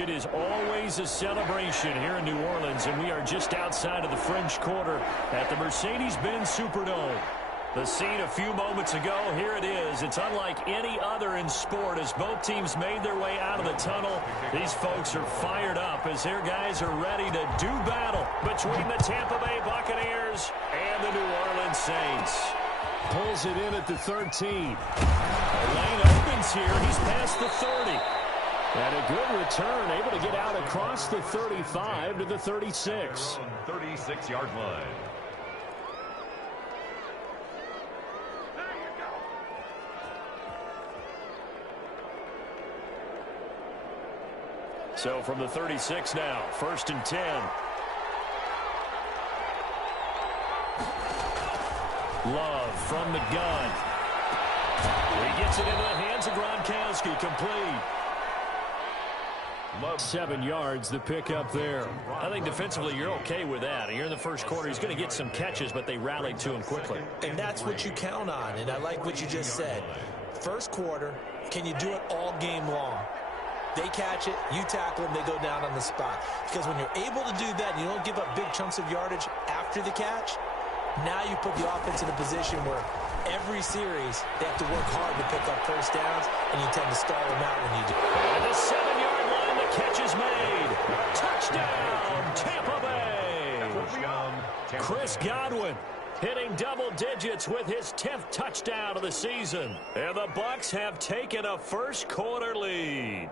It is always a celebration here in New Orleans, and we are just outside of the French Quarter at the Mercedes-Benz Superdome. The scene a few moments ago, here it is. It's unlike any other in sport as both teams made their way out of the tunnel. These folks are fired up as their guys are ready to do battle between the Tampa Bay Buccaneers and the New Orleans Saints. Pulls it in at the 13. The lane opens here. He's past the 30. And a good return, able to get out across the 35 to the 36. 36-yard line. So from the 36 now, 1st and 10. Love from the gun. He gets it into the hands of Gronkowski, complete. 7 yards, the pick up there. I think defensively you're okay with that. Here in the first quarter, he's going to get some catches, but they rallied to him quickly. And that's what you count on, and I like what you just said. First quarter, can you do it all game long? They catch it, you tackle them, they go down on the spot. Because when you're able to do that, and you don't give up big chunks of yardage after the catch, now you put the offense in a position where every series they have to work hard to pick up first downs, and you tend to stall them out when you do. At the 7-yard line, the catch is made. Touchdown, Tampa Bay. Chris Godwin hitting double digits with his 10th touchdown of the season. And the Bucs have taken a first quarter lead.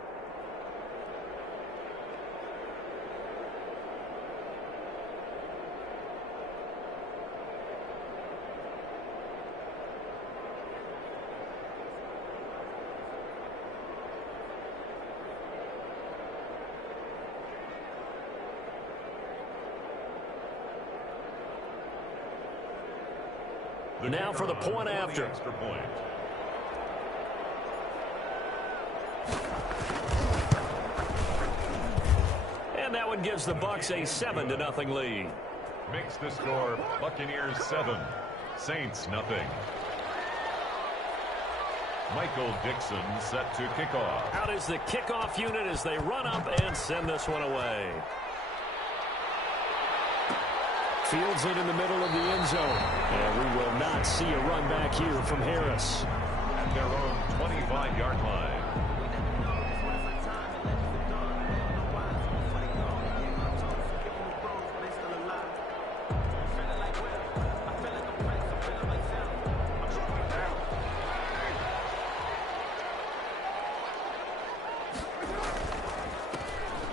Now for the point after. Extra point. And that one gives the Bucs a 7-0 lead. Makes the score Buccaneers 7, Saints nothing. Michael Dixon set to kick off. Out is the kickoff unit as they run up and send this one away. Fields it in the middle of the end zone. And we will not see a run back here from Harris. At their own 25-yard line.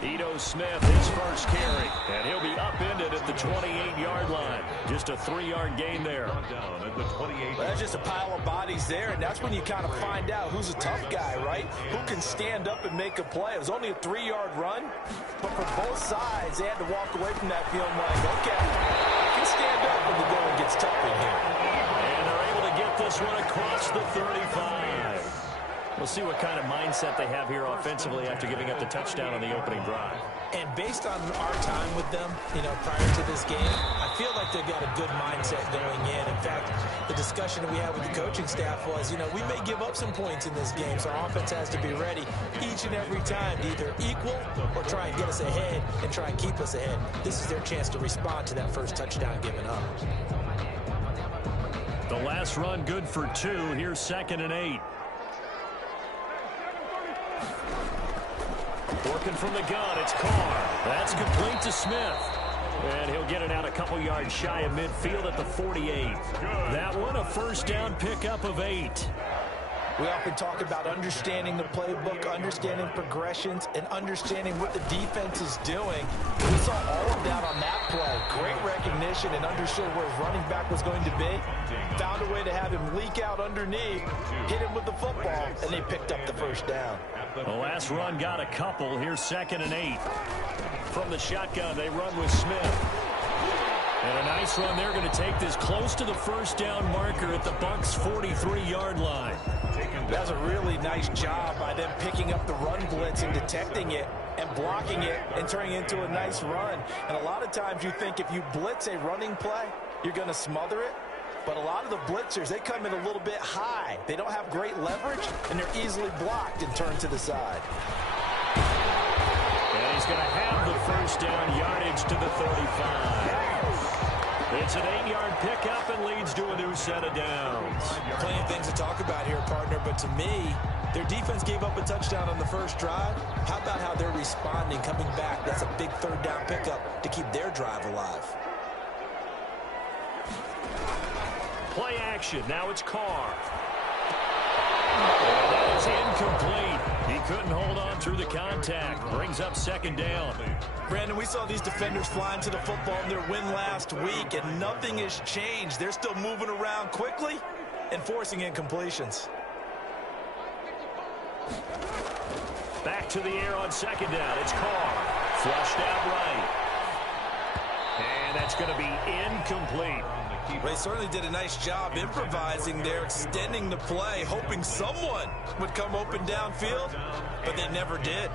Ito Smith, his first carry, and he'll be upended at the 28-yard line. Just a 3-yard gain there. Down at the 28. Well, that's just a pile of bodies there, and that's when you kind of find out who's a tough guy, right? Who can stand up and make a play. It was only a 3-yard run, but for both sides, they had to walk away from that field like, okay, I can stand up when the going gets tough in here. And they're able to get this one across the 35. We'll see what kind of mindset they have here offensively after giving up the touchdown on the opening drive. And based on our time with them, prior to this game, I feel like they've got a good mindset going in. In fact, the discussion that we had with the coaching staff was, we may give up some points in this game, so our offense has to be ready each and every time to either equal or try and get us ahead and try and keep us ahead. This is their chance to respond to that first touchdown given up. The last run good for 2. Here's 2nd and 8. Working from the gun, it's Carr. That's complete to Smith. And he'll get it out a couple yards shy of midfield at the 48. That one, a first down pickup of 8. We often talk about understanding the playbook, understanding progressions, and understanding what the defense is doing. We saw all of that on that play. Great recognition and understood where his running back was going to be. Found a way to have him leak out underneath, hit him with the football, and they picked up the first down. The last run got a couple. Here's 2nd and 8. From the shotgun, they run with Smith. And a nice run. They're going to take this close to the first down marker at the Bucs' 43-yard line. That's a really nice job by them picking up the run blitz and detecting it and blocking it and turning it into a nice run. And a lot of times you think if you blitz a running play, you're going to smother it. But a lot of the blitzers, they come in a little bit high. They don't have great leverage, and they're easily blocked and turned to the side. he's going to have the first down, yardage to the 35. It's an 8-yard pickup and leads to a new set of downs. Plenty of things to talk about here, partner, but to me, their defense gave up a touchdown on the first drive. How about how they're responding, coming back? That's a big third down pickup to keep their drive alive. Play action. Now it's Carr. And that is incomplete. He couldn't hold on through the contact. Brings up second down. Brandon, we saw these defenders flying to the football in their win last week, and nothing has changed. They're still moving around quickly and forcing incompletions. Back to the air on second down. It's Carr. Flushed out right. And that's going to be incomplete. They certainly did a nice job improvising there, extending the play, hoping someone would come open downfield, but they never did.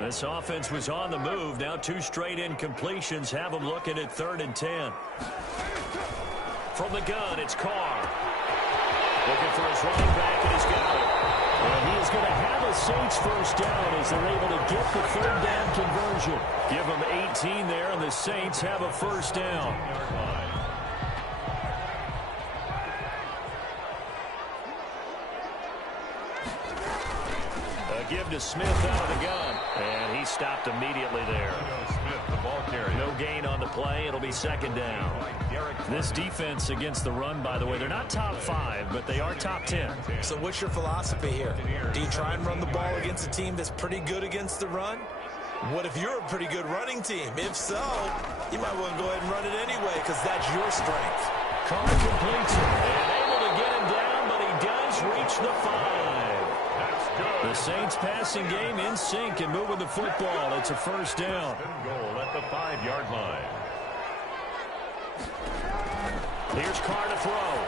This offense was on the move. Now 2 straight incompletions have them looking at 3rd and 10. From the gun, it's Carr. Looking for his running back, and he's got it. And he is going to have a Saints first down as they're able to get the 3rd down conversion. Give them 18 there, and the Saints have a first down. A give to Smith out of the gun, and he stopped immediately there. Smith, the ball carrier. No gain on the play. It'll be second down. This defense against the run, by the way, they're not top 5, but they are top 10. So what's your philosophy here? Do you try and run the ball against a team that's pretty good against the run? What if you're a pretty good running team? If so, you might want to go ahead and run it anyway because that's your strength. Carr completes it and able to get him down, but he does reach the 5. The Saints passing game in sync and moving the football. It's a first down. Goal at the 5-yard line. Here's Carr to throw.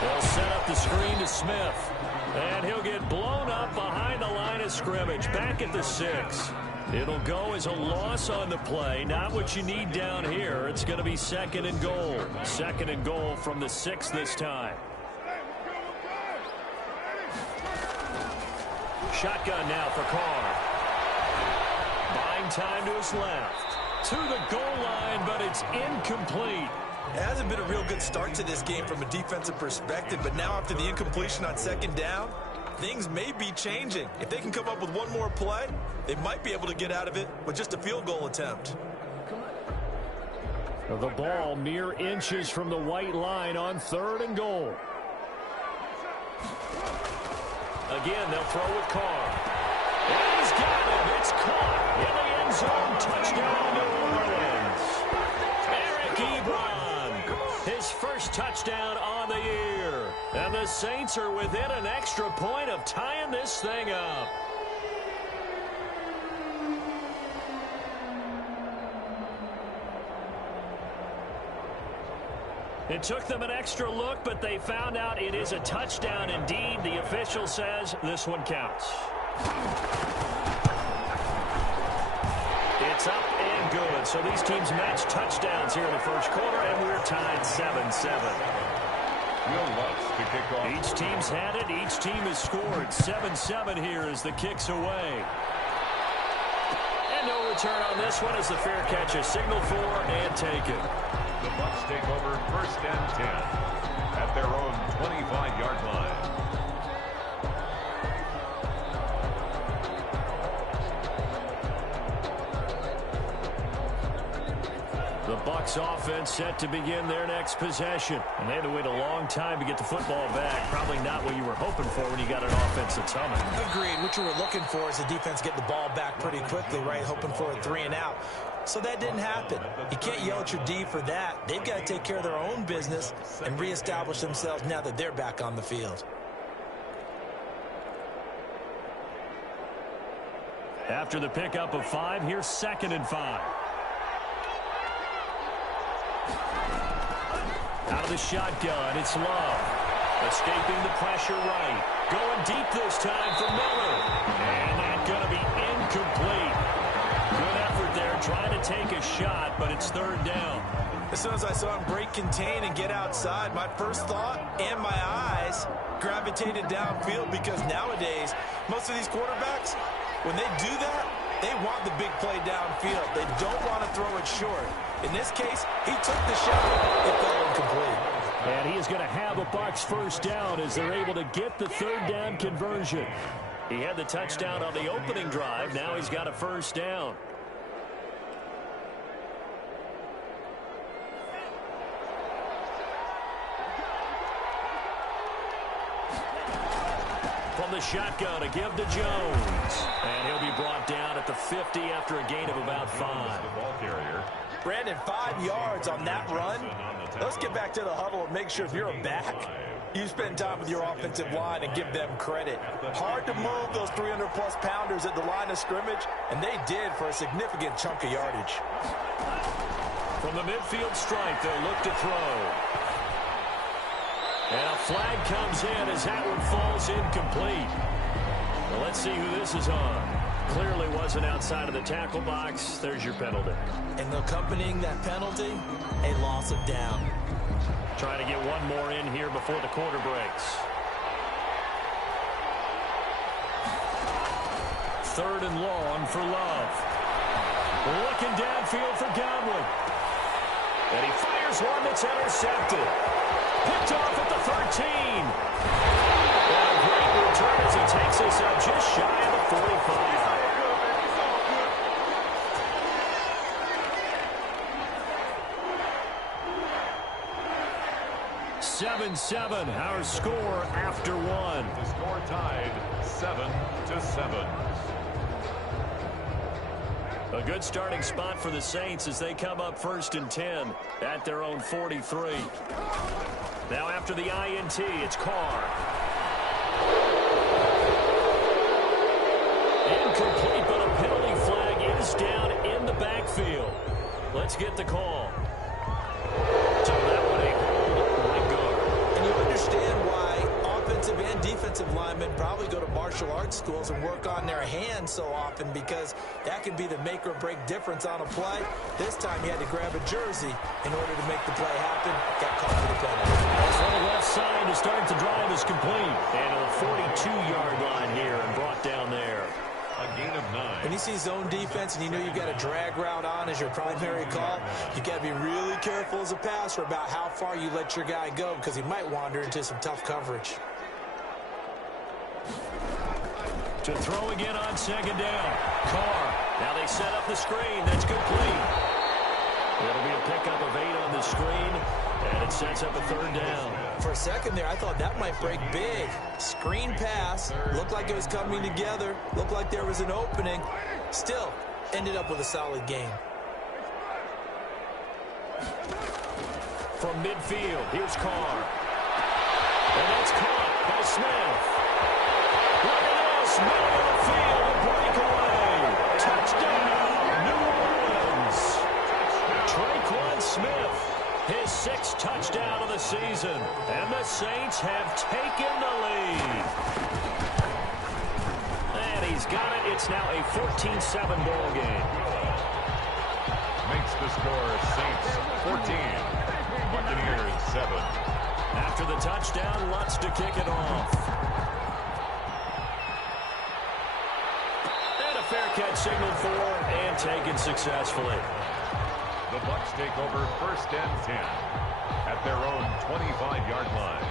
They'll set up the screen to Smith. And he'll get blown up behind the line of scrimmage. Back at the 6. It'll go as a loss on the play. Not what you need down here. It's going to be 2nd and goal. 2nd and goal from the 6 this time. Shotgun now for Carr. Buying time to his left. To the goal line, but it's incomplete. It hasn't been a real good start to this game from a defensive perspective, but now after the incompletion on second down, things may be changing. If they can come up with one more play, they might be able to get out of it with just a field goal attempt. The ball mere inches from the white line on 3rd and goal. Again, they'll throw with Carr. And he's got him. It's caught in the end zone. Touchdown, New Orleans. Eric Ebron, his first touchdown on the year. And the Saints are within an extra point of tying this thing up. It took them an extra look, but they found out it is a touchdown indeed. The official says this one counts. It's up and good. So these teams match touchdowns here in the first quarter, and we're tied 7-7. Will Lutz to kick off. Each team's had it. Each team has scored. 7-7 here as the kick's away. And no return on this one as the fair catch is signaled for and taken. The Bucs take over 1st and 10 at their own 25-yard line. The Bucs offense set to begin their next possession. And they had to wait a long time to get the football back. Probably not what you were hoping for when you got an offense that's humming. Agreed. What you were looking for is the defense get the ball back pretty quickly, right? Hoping for a 3 and out. So that didn't happen. You can't yell at your D for that. They've got to take care of their own business and reestablish themselves now that they're back on the field. After the pickup of 5, here's 2nd and 5. Out of the shotgun, it's Love. Escaping the pressure right. Going deep this time for Miller. And that's going to be incomplete. Good effort there, trying to take a shot, but it's 3rd down. As soon as I saw him break contain and get outside, my first thought and my eyes gravitated downfield because nowadays, most of these quarterbacks, when they do that, they want the big play downfield. They don't want to throw it short. In this case, he took the shot. It fell incomplete. And he is going to have a Bucs first down as they're able to get the third down conversion. He had the touchdown on the opening drive. Now he's got a first down. From the shotgun, a give to Jones. And he'll be brought down at the 50 after a gain of about 5. The ball carrier. Brandon, 5 yards on that run. Let's get back to the huddle and make sure if you're a back, you spend time with your offensive line and give them credit. Hard to move those 300-plus pounders at the line of scrimmage, and they did for a significant chunk of yardage. From the midfield stripe, they'll look to throw. And a flag comes in as that one falls incomplete. Well, let's see who this is on. Clearly wasn't outside of the tackle box. There's your penalty. And accompanying that penalty, a loss of down. Trying to get one more in here before the quarter breaks. 3rd and long for Love. Looking downfield for Godwin. And he fires one that's intercepted. Picked off at the 13. And a great return as he takes us up just shy of the 45. 7-7, our score after 1. The score tied 7-7. A good starting spot for the Saints as they come up 1st and 10 at their own 43. Now after the INT, it's Carr. Incomplete, but a penalty flag is down in the backfield. Let's get the call. So that one a hold right guard. And you understand why offensive and defensive linemen probably go to martial arts schools and work on their hands so often, because that can be the make or break difference on a play. This time he had to grab a jersey in order to make the play happen. Got caught for the penalty. From the left side to start the drive is complete. And to the 42-yard line here and brought down there. A gain of 9. When you see zone defense and you know you've got a drag route on as your primary call, you've got to be really careful as a passer about how far you let your guy go, because he might wander into some tough coverage. To throw again on 2nd down. Carr. Now they set up the screen. That's complete. It'll be a pickup of 8 on the screen, and it sets up a 3rd down. For a second there, I thought that might break big. Screen pass. Looked like it was coming together. Looked like there was an opening. Still, ended up with a solid game. From midfield, here's Carr. And that's caught by Smith. Look at this, middle of the field, a breakaway. Touchdown, New Orleans. Traquan Smith, his 6th touchdown of the season. And the Saints have taken the lead. And he's got it. It's now a 14-7 ball game. Makes the score Saints 14, Buccaneers 7. After the touchdown, Lutz to kick it off. And a fair catch signaled for and taken successfully. The Bucs take over 1st and 10 at their own 25-yard line.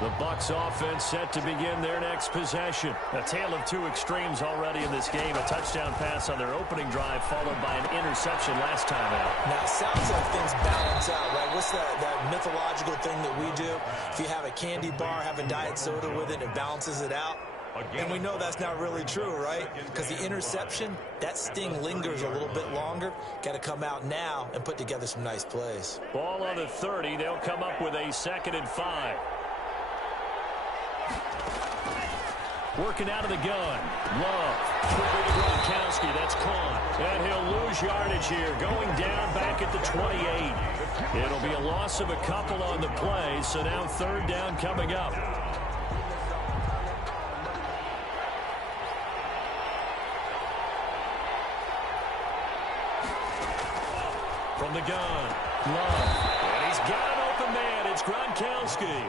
The Bucs offense set to begin their next possession. A tale of two extremes already in this game. A touchdown pass on their opening drive followed by an interception last time out. Now, it sounds like things balance out, right? What's that mythological thing that we do? If you have a candy bar, have a diet soda with it, it balances it out. And we know that's not really true, right? Because the interception, that sting lingers a little bit longer. Got to come out now and put together some nice plays. Ball on the 30. They'll come up with a 2nd and 5. Working out of the gun. Love. Quickly to Gronkowski. That's caught. And he'll lose yardage here. Going down back at the 28. It'll be a loss of a couple on the play. So now 3rd down coming up. From the gun. Love. And he's got an open man. It's Gronkowski.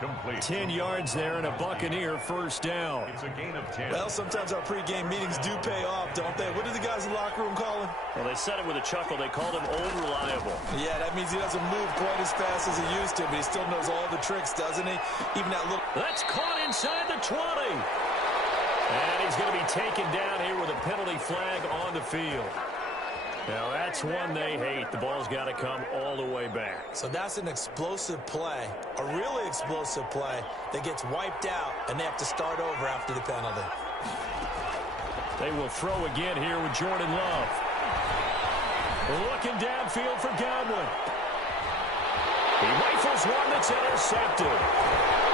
complete. 10 yards there and a Buccaneer first down. It's a gain of 10. Well, sometimes our pregame meetings do pay off, don't they? What do the guys in the locker room call him? Well, they said it with a chuckle. They called him Old Reliable. Yeah, that means he doesn't move quite as fast as he used to, but he still knows all the tricks, doesn't he? Even that little... That's caught inside the 20. And he's going to be taken down here with a penalty flag on the field. Now, that's one they hate. The ball's got to come all the way back. So that's an explosive play, a really explosive play that gets wiped out, and they have to start over after the penalty. They will throw again here with Jordan Love. Looking downfield for Godwin. He rifles one that's intercepted.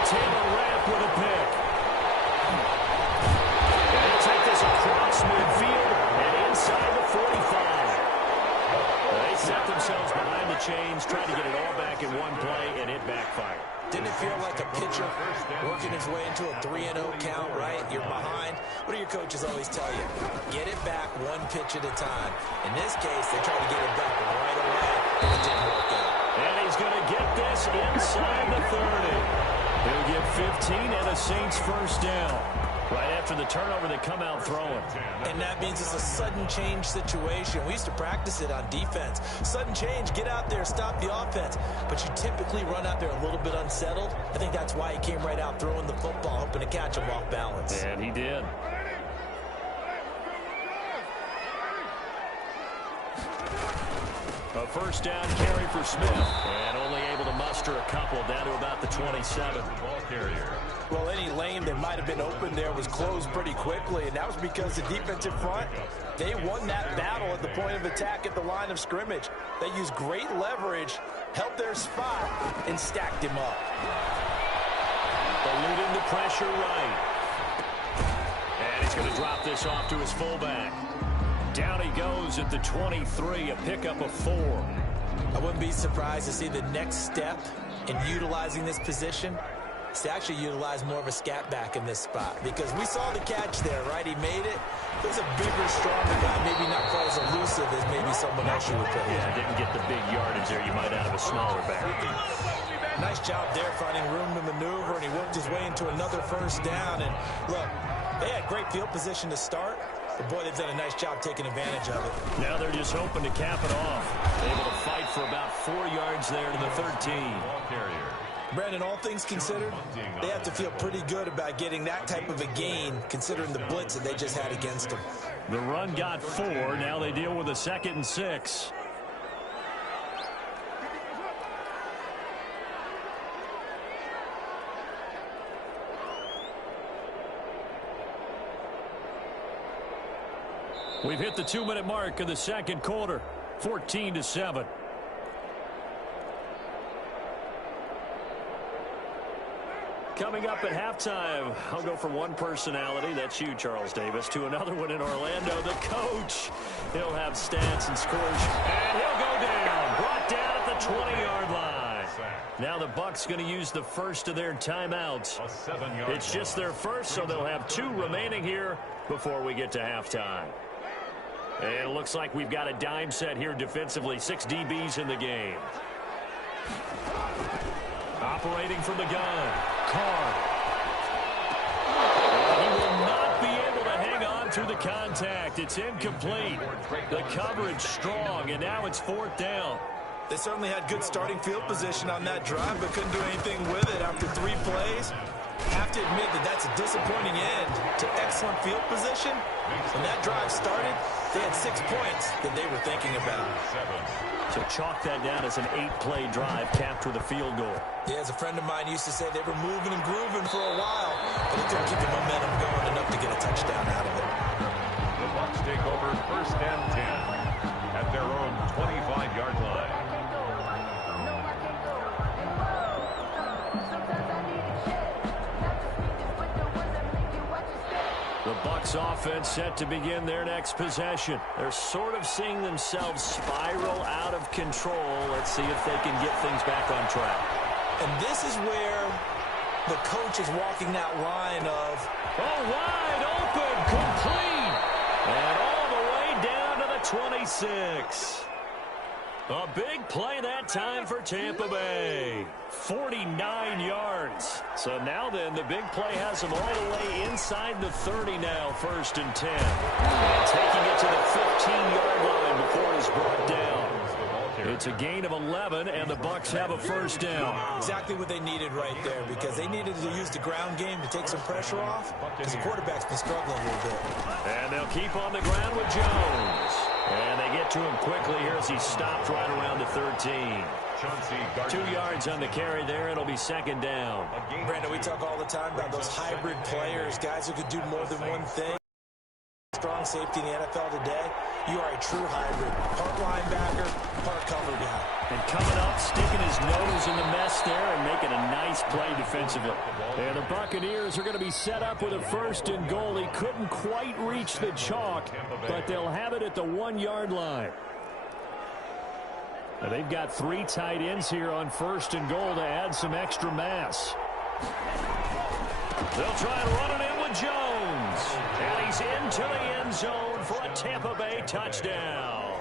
Taylor Rapp with a pick. And he'll take this across midfield and inside the 45. They set themselves behind the chains, trying to get it all back in one play, and it backfired. Didn't it feel like a pitcher working his way into a 3-0 count, right? You're behind. What do your coaches always tell you? Get it back one pitch at a time. In this case, they tried to get it back right away, and it didn't work out. And he's going to get this inside the 30. He'll get 15 and a Saints first down. Right after the turnover, they come out throwing. And that means it's a sudden change situation. We used to practice it on defense. Sudden change, get out there, stop the offense. But you typically run out there a little bit unsettled. I think that's why he came right out throwing the football, hoping to catch him off balance. And he did. A first down carry for Smith. And only able to muster a couple down to about the 27. Ball carrier. Well, any lane that might have been open there was closed pretty quickly, and that was because the defensive front, they won that battle at the point of attack at the line of scrimmage. They used great leverage, held their spot, and stacked him up. Eluding the pressure right. And he's going to drop this off to his fullback. Down he goes at the 23, a pickup of 4. I wouldn't be surprised to see the next step in utilizing this position is to actually utilize more of a scat back in this spot, because we saw the catch there, right? He made it. It was a bigger, stronger guy, maybe not quite as elusive as maybe someone else you would put in. Yeah, didn't get the big yardage there. You might out of a smaller back. Nice job there finding room to maneuver, and he worked his way into another first down. And look, they had great field position to start, but boy, they've done a nice job taking advantage of it. Now they're just hoping to cap it off. Able to fight for about 4 yards there to the 13. Ball carrier. Brandon, all things considered, they have to feel pretty good about getting that type of a gain, considering the blitz that they just had against them. The run got 4. Now they deal with a 2nd and 6. We've hit the 2-minute mark of the second quarter, 14-7. Coming up at halftime, I'll go from one personality, that's you, Charles Davis, to another one in Orlando, the coach. He'll have stats and scores, and he'll go down, brought down at the 20-yard line. Now the Bucs going to use the first of their timeouts. It's just their first, so they'll have 2 remaining here before we get to halftime. And it looks like we've got a dime set here defensively. 6 DBs in the game. Operating from the gun. Carr. He will not be able to hang on through the contact. It's incomplete. The coverage strong, and now it's 4th down. They certainly had good starting field position on that drive, but couldn't do anything with it after 3 plays. Have to admit that that's a disappointing end to excellent field position. When that drive started, they had 6 points that they were thinking about. So chalk that down as an 8-play drive capped with a field goal. Yeah, as a friend of mine used to say, they were moving and grooving for a while, but they couldn't keep the momentum going enough to get a touchdown out of it. The Bucs take over 1st and 10 at their own 25-yard line. The Bucs offense set to begin their next possession. They're sort of seeing themselves spiral out of control. Let's see if they can get things back on track. And this is where the coach is walking that line of, oh, wide open, complete, and all the way down to the 26. A big play that time for Tampa Bay. 49 yards. So now then, the big play has them all the way inside the 30 now, 1st and 10. And taking it to the 15-yard line before it's brought down. It's a gain of 11, and the Bucs have a 1st down. Exactly what they needed right there, because they needed to use the ground game to take some pressure off, because the quarterback's been struggling a little bit. And they'll keep on the ground with Jones. And they get to him quickly here as he stopped right around the 13. 2 yards on the carry there. It'll be 2nd down. Brandon, we talk all the time about those hybrid players, guys who could do more than one thing. Strong safety in the NFL today. You are a true hybrid. Part linebacker, part cover guy. And coming up, sticking his nose in the mess there and making a nice play defensively. And the Buccaneers are going to be set up with a 1st and goal. He couldn't quite reach the chalk, but they'll have it at the 1-yard line. Now they've got 3 tight ends here on 1st and goal to add some extra mass. They'll try and run it in with Jones. And he's into the end zone for a Tampa Bay touchdown.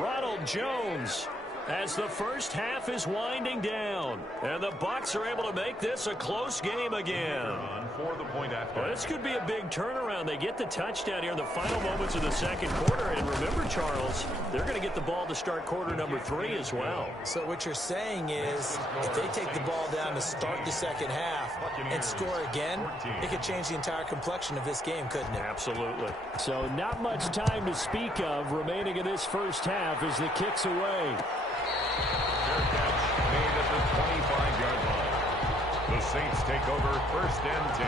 Ronald Jones, as the first half is winding down. And the Bucs are able to make this a close game again. For the point after. Well, this could be a big turnaround. They get the touchdown here in the final moments of the 2nd quarter. And remember, Charles, they're going to get the ball to start quarter number 3 as well. So what you're saying is, if they take the ball down to start the 2nd half and score again, it could change the entire complexion of this game, couldn't it? Absolutely. So not much time to speak of remaining in this 1st half as the kick's away. Fair catch made at the 25-yard line. The Saints take over 1st and 10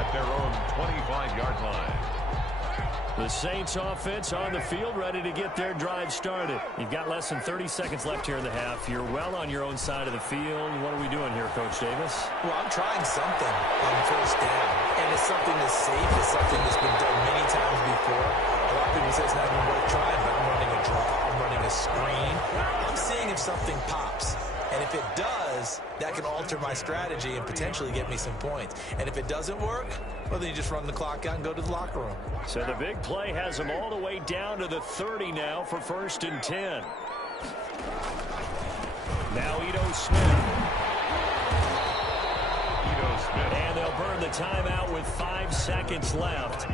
at their own 25-yard line. The Saints offense on the field, ready to get their drive started. You've got less than 30 seconds left here in the half. You're well on your own side of the field. What are we doing here, Coach Davis? Well, I'm trying something on 1st down. And it's something that's safe. It's something that's been done many times before. A lot of people say it's not even worth trying, but I'm running a draw. I'm running a screen. I'm seeing if something pops. And if it does, that can alter my strategy and potentially get me some points. And if it doesn't work, well, then you just run the clock out and go to the locker room. So the big play has them all the way down to the 30 now for 1st and 10. Now Ito Smith. And they'll burn the timeout with 5 seconds left.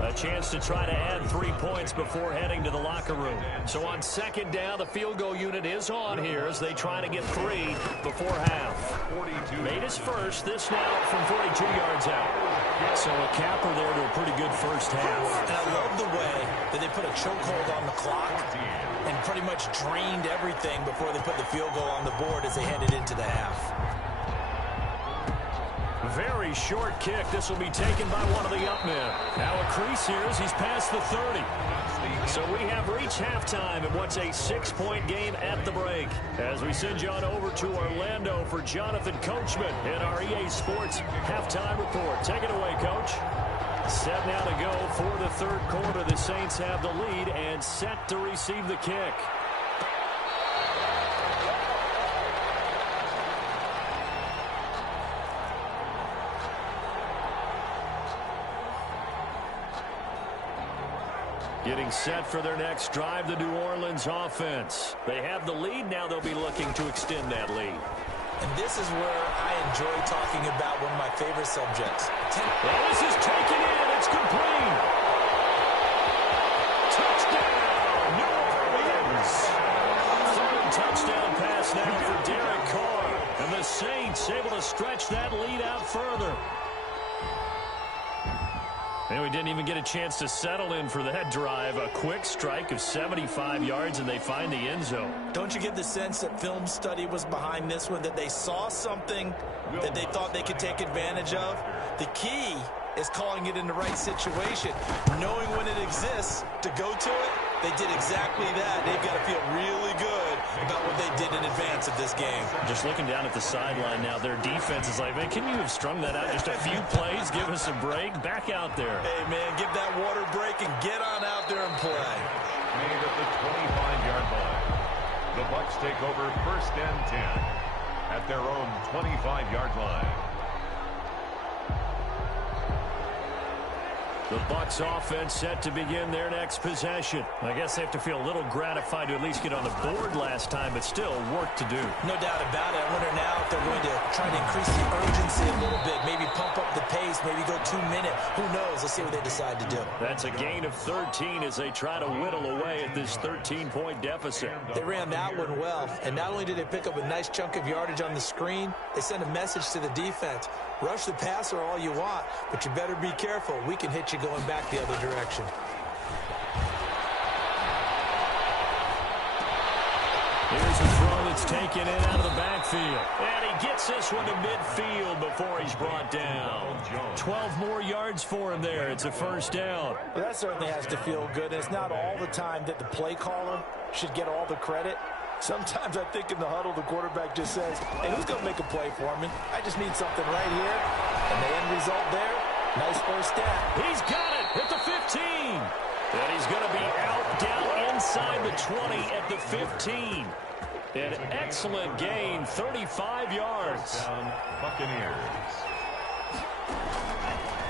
A chance to try to add 3 points before heading to the locker room. So on 2nd down, the field goal unit is on here as they try to get 3 before half. Made his first, this now from 42 yards out. So a capper there to a pretty good 1st half. And I love the way that they put a chokehold on the clock and pretty much drained everything before they put the field goal on the board as they headed into the half. Very short kick. This will be taken by one of the up men. Now a crease here as he's past the 30. So we have reached halftime in what's a 6-point game at the break. As we send you on over to Orlando for Jonathan Coachman in our EA Sports halftime report. Take it away, Coach. Set now to go for the 3rd quarter. The Saints have the lead and set to receive the kick. Getting set for their next drive, the New Orleans offense. They have the lead. Now they'll be looking to extend that lead. And this is where I enjoy talking about one of my favorite subjects. Well, this is taken in. It's complete. Touchdown, New Orleans. 3rd touchdown pass now for Derek Carr. And the Saints able to stretch that lead out further. And we didn't even get a chance to settle in for that drive. A quick strike of 75 yards, and they find the end zone. Don't you get the sense that film study was behind this one, that they saw something that they thought they could take advantage of? The key is calling it in the right situation, knowing when it exists to go to it. They did exactly that. They've got to feel really good about what they did in advance of this game. Just looking down at the sideline now, their defense is like, man, can you have strung that out just a few plays? Give us a break. Back out there. Hey, man, give that water break and get on out there and play. Made at the 25-yard line. The Bucs take over 1st and 10 at their own 25-yard line. The Bucs offense set to begin their next possession. I guess they have to feel a little gratified to at least get on the board last time, but still work to do. No doubt about it. I wonder now if they're going to try to increase the urgency a little bit, maybe pump up the pace, maybe go 2 minute. Who knows? Let's see what they decide to do. That's a gain of 13 as they try to whittle away at this 13-point deficit. They ran that one well, and not only did they pick up a nice chunk of yardage on the screen, they sent a message to the defense. Rush the passer all you want, but you better be careful. We can hit you going back the other direction. Here's a throw that's taken in out of the backfield. And he gets this one to midfield before he's brought down. 12 more yards for him there. It's a first down. Well, that certainly has to feel good. And it's not all the time that the play caller should get all the credit. Sometimes I think in the huddle, the quarterback just says, hey, who's going to make a play for me? I just need something right here. And the end result there, nice first down. He's got it at the 15. And he's going to be out down inside the 20 at the 15. An excellent gain, 35 yards. Buccaneers.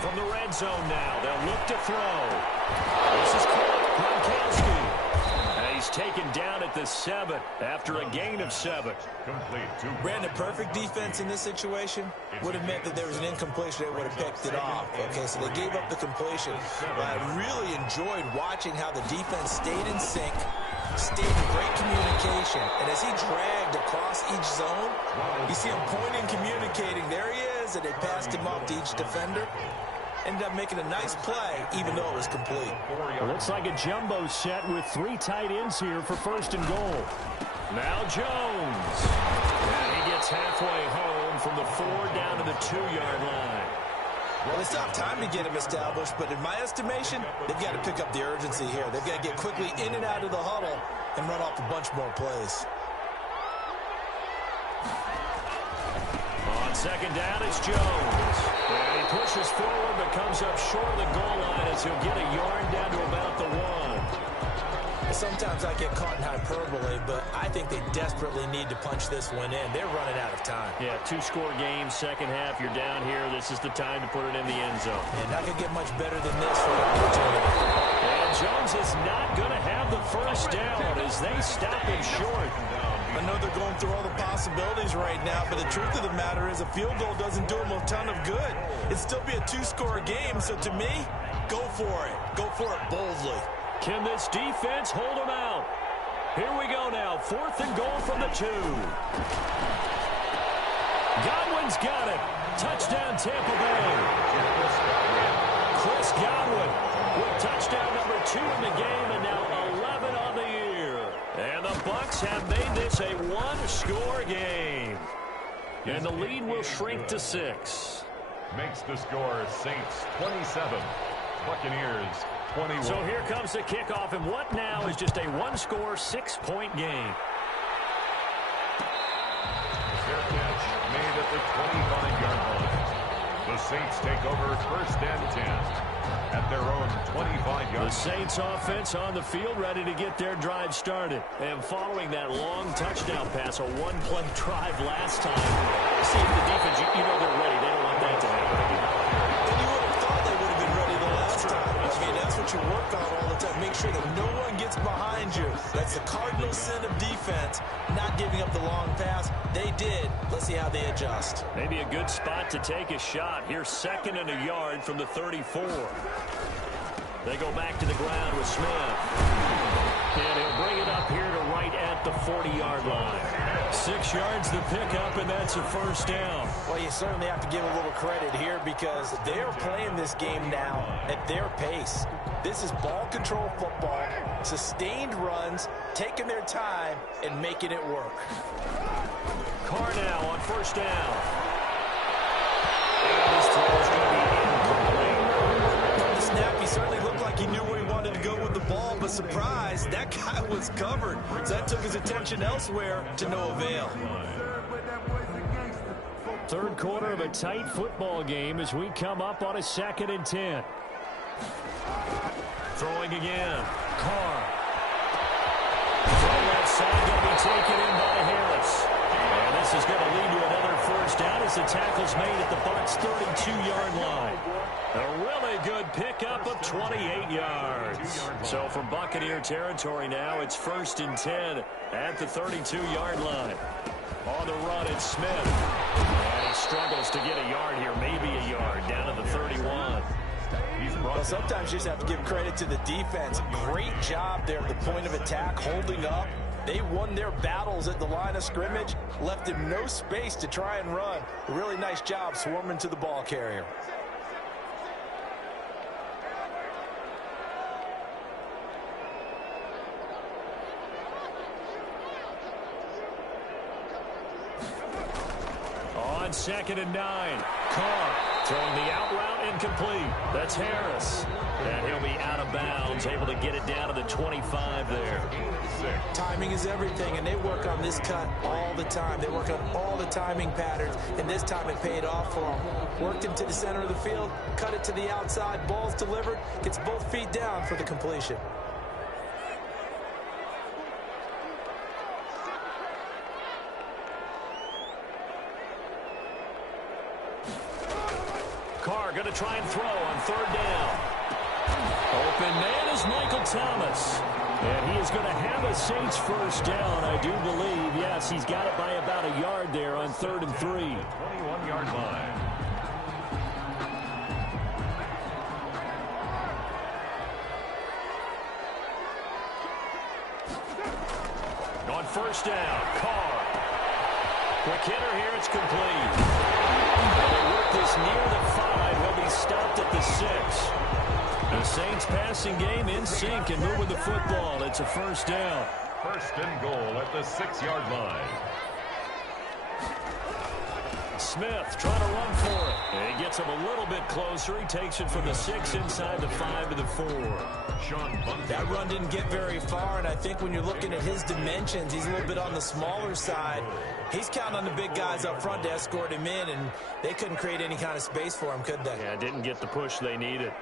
From the red zone now, they'll look to throw. This is Gronkowski. He's taken down at the 7 after a gain of 7. Complete to Brandon, perfect defense in this situation would have meant that there was an incompletion. They would have picked it off. Okay, so they gave up the completion. But I really enjoyed watching how the defense stayed in sync, stayed in great communication. And as he dragged across each zone, you see him pointing, communicating. There he is, and they passed him off to each defender. Ended up making a nice play, even though it was complete. Looks like a jumbo set with 3 tight ends here for first and goal. Now Jones. And he gets halfway home from the 4 down to the 2-yard line. Well, it's not time to get him established, but in my estimation, they've got to pick up the urgency here. They've got to get quickly in and out of the huddle and run off a bunch more plays. On second down, it's Jones. And he pushes forward, but comes up short of the goal line as he'll get a yard down to about the 1. Sometimes I get caught in hyperbole, but I think they desperately need to punch this one in. They're running out of time. Yeah, 2-score game, second half, you're down here. This is the time to put it in the end zone. And not going to get much better than this for the opportunity. And Jones is not going to have the first down as they stop him short. I know they're going through all the possibilities right now, but the truth of the matter is a field goal doesn't do them a ton of good. It'd still be a 2-score game, so to me, go for it. Go for it boldly. Can this defense hold them out? Here we go now, 4th and goal from the 2. Godwin's got it. Touchdown, Tampa Bay. Chris Godwin with touchdown number 2 in the game, and now 11 on the year. And the Bucs have made this a 1-score game. And the lead will shrink to 6. makes the score Saints 27, Buccaneers 21. So here comes the kickoff, and what now is just a 1-score, 6-point game. Fair catch made at the 25-yard line. The Saints take over 1st and 10 at their own 25-yard line. The Saints offense on the field ready to get their drive started. And following that long touchdown pass, a one-play drive last time, see if the defense, you know they're ready. They don't want that to happen again. And you would have thought they would have been ready the last time. I mean, that's what you work on all the time. Make sure that no one gets behind you. That's the cardinal sin of defense, not giving up the long pass. They did. Let's see how they adjust. Maybe a good spot to take a shot. Here's 2nd and a yard from the 34. They go back to the ground with Smith. And he'll bring it up here to right at the 40-yard line. 6 yards to pick up, and that's a first down. Well, you certainly have to give a little credit here because they're playing this game now at their pace. This is ball control football, sustained runs, taking their time, and making it work. Carr now on first down. And this throw is going to be incomplete. From the snap, he certainly looked like he knew where he wanted to go with the ball, but surprise, that guy was covered. So that took his attention elsewhere to no avail. Third quarter of a tight football game as we come up on a 2nd and 10. Throwing again. Carr. From left side, going to be taken in by Harris. And this is going to lead to another first down as the tackle's made at the Bucs' 32-yard line. A really good pickup of 28 yards. So from Buccaneer territory now, it's 1st and 10 at the 32-yard line. On the run, it's Smith. And he struggles to get a yard here, maybe a yard, down to the 31. Well, sometimes you just have to give credit to the defense. Great job there at the point of attack, holding up. They won their battles at the line of scrimmage, left him no space to try and run. A really nice job swarming to the ball carrier. On 2nd and 9, Carr throwing the out route incomplete. That's Harris. And he'll be out of bounds, able to get it down to the 25 there. Timing is everything, and they work on this cut all the time. They work on all the timing patterns, and this time it paid off for them. Worked him to the center of the field, cut it to the outside, ball's delivered, gets both feet down for the completion. Carr going to try and throw on 3rd down. Open man is Michael Thomas. And he is going to have a Saints first down, I do believe. Yes, he's got it by about a yard there on 3rd and 3. 21-yard line. On 1st down, Carr. Quick hitter here, it's complete. They work this near the 5. He'll be stopped at the 6. The Saints passing game in sync and moving the football. It's a 1st down. 1st and goal at the 6-yard line. Smith trying to run for it. And he gets him a little bit closer. He takes it from the 6 inside the 5 to the 4. That run didn't get very far, and I think when you're looking at his dimensions, he's a little bit on the smaller side. He's counting on the big guys up front to escort him in, and they couldn't create any kind of space for him, could they? Yeah, didn't get the push they needed.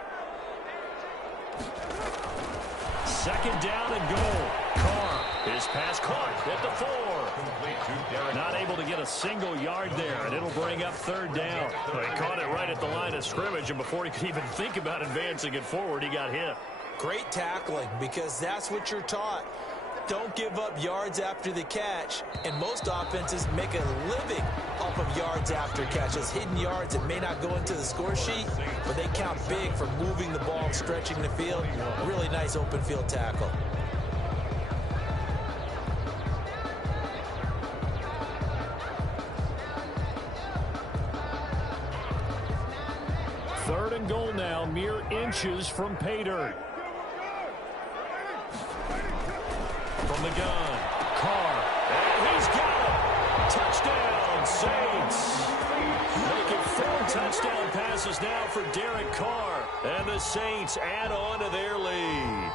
2nd down and goal. Carr, his pass caught at the 4. Not able to get a single yard there, and it'll bring up 3rd down. Well, he caught it right at the line of scrimmage, and before he could even think about advancing it forward, he got hit. Great tackling, because that's what you're taught. Don't give up yards after the catch, and most offenses make a living off of yards after catches. Hidden yards that may not go into the score sheet, but they count big for moving the ball and stretching the field. A really nice open field tackle. Third and goal now, mere inches from pay dirt. From the gun, Carr, and he's got it. Touchdown, Saints. Making 4 touchdown passes now for Derek Carr, and the Saints add on to their lead.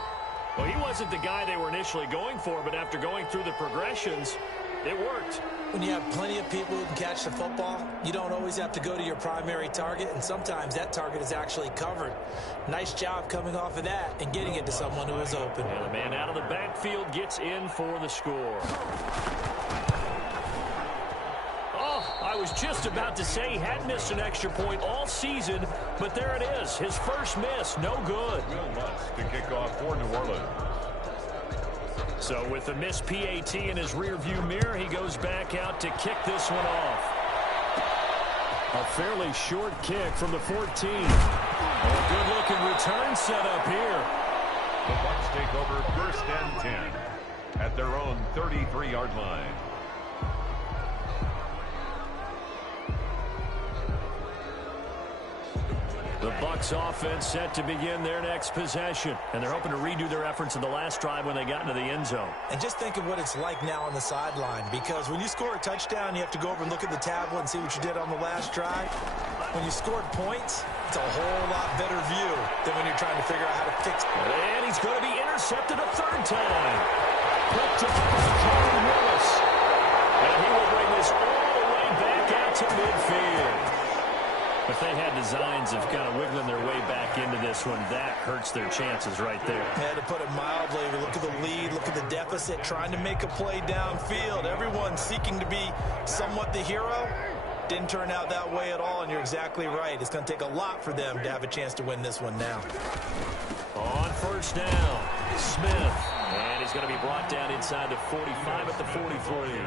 Well, he wasn't the guy they were initially going for, but after going through the progressions, it worked. When you have plenty of people who can catch the football, you don't always have to go to your primary target, and sometimes that target is actually covered. Nice job coming off of that and getting it to someone who is open. And the man out of the backfield gets in for the score. Oh, I was just about to say he hadn't missed an extra point all season, but there it is. His first miss, no good. Will Lutz to kick off for New Orleans. So with the missed PAT in his rearview mirror, he goes back out to kick this one off. A fairly short kick from the 14. A good-looking return set up here. The Bucs take over 1st and 10 at their own 33-yard line. The Bucs offense set to begin their next possession, and they're hoping to redo their efforts in the last drive when they got into the end zone. And just think of what it's like now on the sideline, because when you score a touchdown, you have to go over and look at the tablet and see what you did on the last drive. When you scored points, it's a whole lot better view than when you're trying to figure out how to fix it. And he's going to be intercepted a 3rd time. Picked up by Carl Willis. And he will bring this all the way back out to midfield. If they had designs of kind of wiggling their way back into this one, that hurts their chances right there. Yeah, to put it mildly, look at the lead, look at the deficit, trying to make a play downfield. Everyone seeking to be somewhat the hero. Didn't turn out that way at all, and you're exactly right. It's going to take a lot for them to have a chance to win this one now. On first down, Smith. And he's going to be brought down inside the 45 at the 43.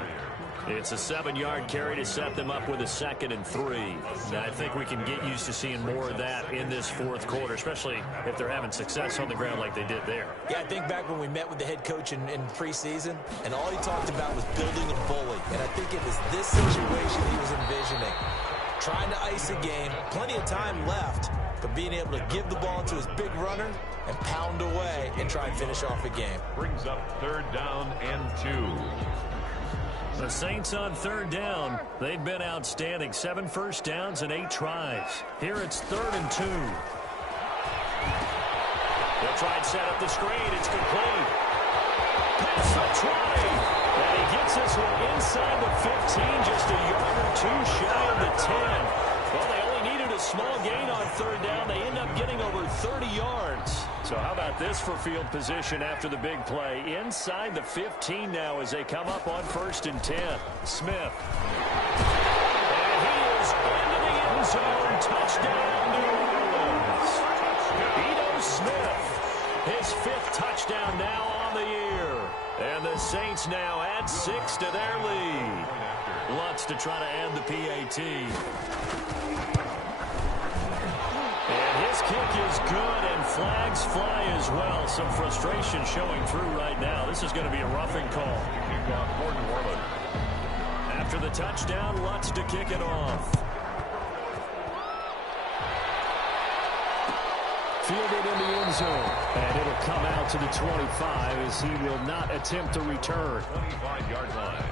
It's a 7-yard carry to set them up with a 2nd and 3. Now, I think we can get used to seeing more of that in this fourth quarter, especially if they're having success on the ground like they did there. Yeah, I think back when we met with the head coach in preseason, and all he talked about was building a bully. And I think it was this situation he was envisioning. Trying to ice a game, plenty of time left, but being able to give the ball to his big runner and pound away and try and finish off a game. Brings up 3rd down and 2. The Saints on 3rd down. They've been outstanding. 7 first downs and 8 tries. Here it's 3rd and 2. They'll try and set up the screen. It's complete. Pass the try. And he gets this one inside the 15, just a yard or 2 shy of the 10. Well, they only needed a small gain on 3rd down. They end up getting over 30 yards. So how about this for field position after the big play? Inside the 15 now as they come up on 1st and 10. Smith. And he is into the end zone. Touchdown, New Orleans. Ito Smith, his 5th touchdown now on the year. And the Saints now add 6 to their lead. Lutz to try to end the PAT. His kick is good, and flags fly as well. Some frustration showing through right now. This is going to be a roughing call. Kickoff for New Orleans. After the touchdown, Lutz to kick it off. Fielded in the end zone. And it'll come out to the 25 as he will not attempt to return. 25-yard line.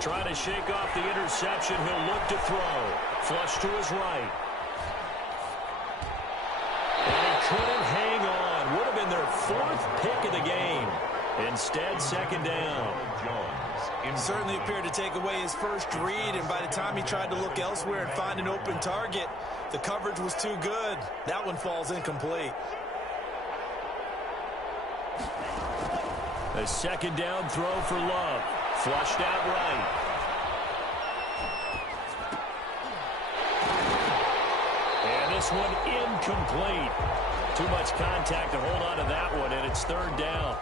Trying to shake off the interception. He'll look to throw. Flush to his right. And he couldn't hang on. Would have been their 4th pick of the game. Instead, 2nd down. Jones Certainly appeared to take away his first read, and by the time he tried to look elsewhere and find an open target, the coverage was too good. That one falls incomplete. A 2nd down throw for Love. Flushed out right. And this one incomplete. Too much contact to hold on to that one, and it's 3rd down.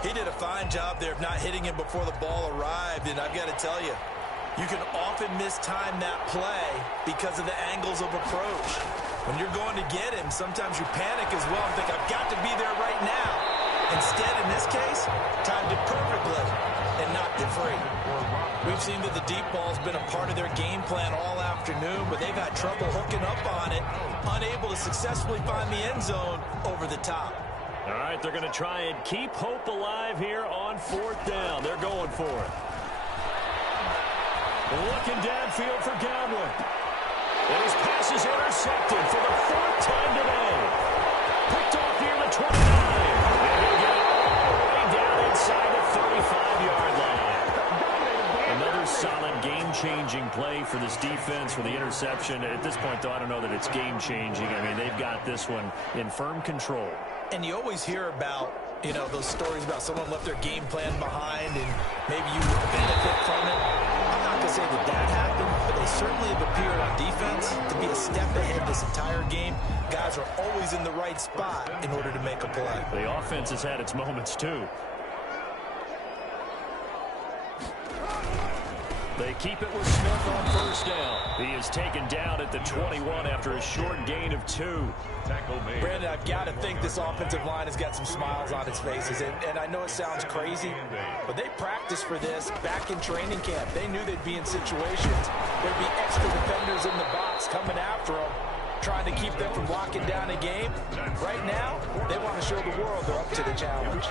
He did a fine job there of not hitting him before the ball arrived, and I've got to tell you, you can often mistime that play because of the angles of approach. When you're going to get him, sometimes you panic as well and think, I've got to be there right now. Instead, in this case, timed it perfectly and knocked it free. We've seen that the deep ball's been a part of their game plan all afternoon, but they've had trouble hooking up on it, unable to successfully find the end zone over the top. All right, they're going to try and keep hope alive here on 4th down. They're going for it. Looking downfield for Godwin. And his pass is intercepted for the 4th time today. Picked off near the 29. And he'll get it all the way down inside the 35-yard line. Another solid game-changing play for this defense for the interception. At this point, though, I don't know that it's game-changing. I mean, they've got this one in firm control. And you always hear about, you know, those stories about someone left their game plan behind and maybe you benefit from it. I'm not going to say that that happened, but they certainly have appeared on defense to be a step ahead this entire game. Guys are always in the right spot in order to make a play. The offense has had its moments, too. They keep it with Smith on 1st down. He is taken down at the 21 after a short gain of 2. Tackle made. Brandon, I've got to think this offensive line has got some smiles on its faces. And I know it sounds crazy, but they practiced for this back in training camp. They knew they'd be in situations where there'd be extra defenders in the box coming after them, trying to keep them from locking down a game. Right now, they want to show the world they're up to the challenge.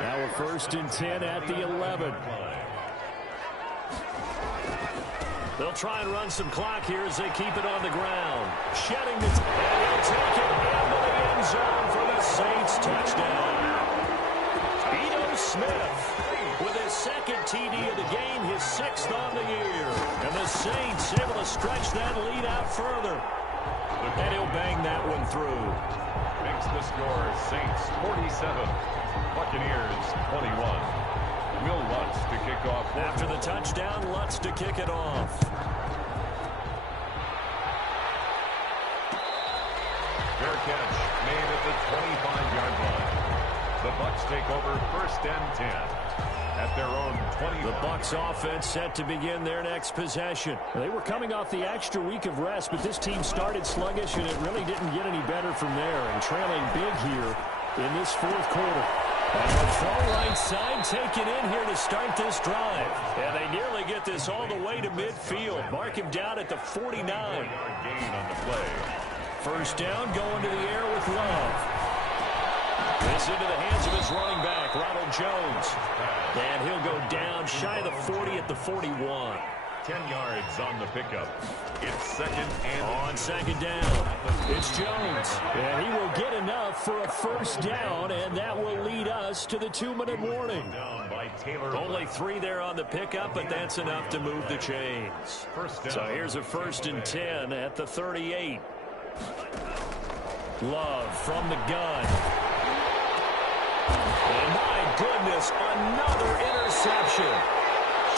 Now a 1st and 10 at the 11. They'll try and run some clock here as they keep it on the ground. Shedding the... and he'll take it into the end zone for the Saints touchdown. Ito Smith with his second TD of the game, his 6th on the year. And the Saints able to stretch that lead out further. And he'll bang that one through. Makes the score Saints 47, Buccaneers 21. Will Lutz to kick off. After the touchdown, Lutz to kick it off. Fair catch made at the 25-yard line. The Bucs take over 1st and 10 at their own 20. The Bucs offense set to begin their next possession. They were coming off the extra week of rest, but this team started sluggish, and it really didn't get any better from there. And trailing big here in this 4th quarter. And the far right side taken in here to start this drive. And they nearly get this all the way to midfield. Mark him down at the 49. Gain on the play. 1st down, going to the air with Love. This into the hands of his running back, Ronald Jones. And he'll go down shy of the 40 at the 41. 10 yards on the pickup. It's 2nd and... On 2nd down, it's Jones. And he will get enough for a 1st down, and that will lead us to the 2-minute warning. Down by Taylor. Only 3 there on the pickup, but that's enough to move the chains. So here's a 1st and 10 at the 38. Love from the gun. And my goodness, another interception.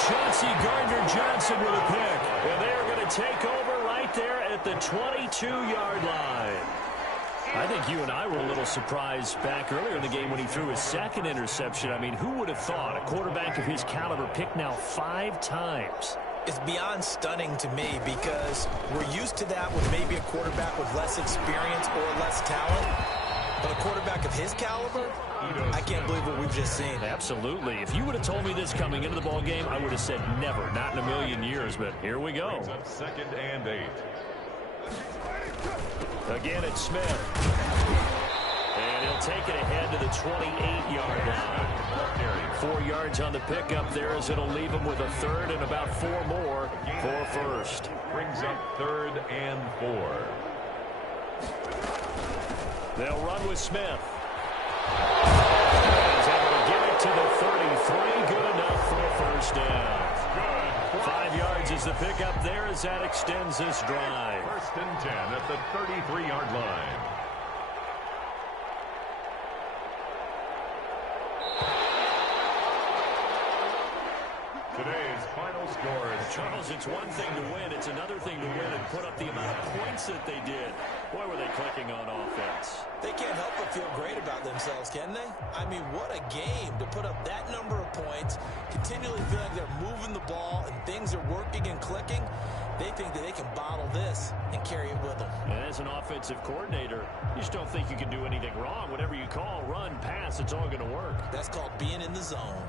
Chauncey Gardner-Johnson with a pick. And they are going to take over right there at the 22-yard line. I think you and I were a little surprised back earlier in the game when he threw his 2nd interception. I mean, who would have thought a quarterback of his caliber picked now 5 times? It's beyond stunning to me because we're used to that with maybe a quarterback with less experience or less talent. But a quarterback of his caliber, I can't believe what we've just seen. Absolutely. If you would have told me this coming into the ball game, I would have said never, not in a million years. But here we go. 2nd and 8. Again, it's Smith. And he'll take it ahead to the 28-yard line. 4 yards on the pickup there as it'll leave him with a 3rd and about 4 more for a 1st. Brings up 3rd and 4. They'll run with Smith. He's able to get it to the 33. Good enough for a 1st down. 5 yards is the pickup there as that extends this drive. 1st and 10 at the 33-yard line. Today's final score is... Charles, it's one thing to win. It's another thing to win and put up the amount of points that they did. Boy, were they clicking on offense. They can't help but feel great about themselves, can they? I mean, what a game to put up that number of points, continually feel like they're moving the ball and things are working and clicking. They think that they can bottle this and carry it with them. And as an offensive coordinator, you just don't think you can do anything wrong. Whatever you call, run, pass, it's all going to work. That's called being in the zone.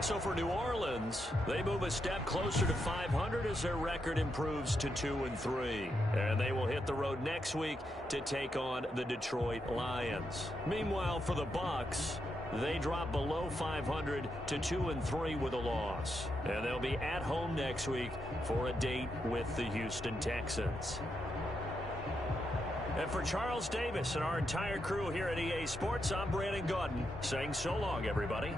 So for New Orleans, they move a step closer to 500 as their record improves to 2-3. And they will hit the road next week to take on the Detroit Lions. Meanwhile, for the Bucs, they drop below 500 to 2-3 with a loss. And they'll be at home next week for a date with the Houston Texans. And for Charles Davis and our entire crew here at EA Sports, I'm Brandon Gaudin saying so long, everybody.